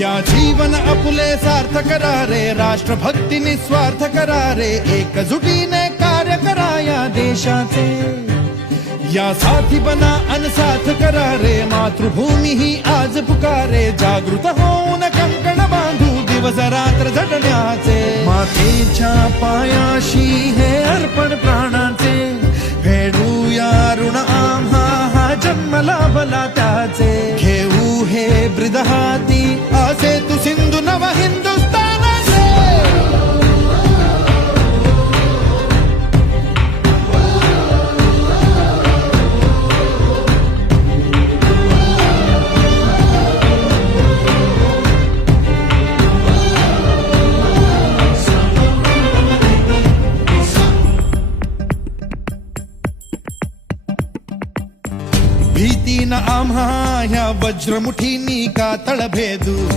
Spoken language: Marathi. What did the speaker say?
या जीवन आपुले सार्थ करा रे, राष्ट्रभक्ती निस्वार्थ करा रे, एकजुटीने कार्य करा या देशाचे. या साथी बना अनसाथ करा रे, मातृभूमी ही आज पुकारे. जागृत होऊन कंकण बांधू दिवस रात्र झटण्याचे. मातेच्या पायाशी हे अर्पण प्राणाचे, फेडूया ऋण आम्हा हा जन्म लाभला त्याचे. घेऊ हे ब्रिद हाती असे तू सिंधू नव हिंदुस्थानाचे. भीती न आम्हा ह्या वज्रमुठीनी का तळभेदू.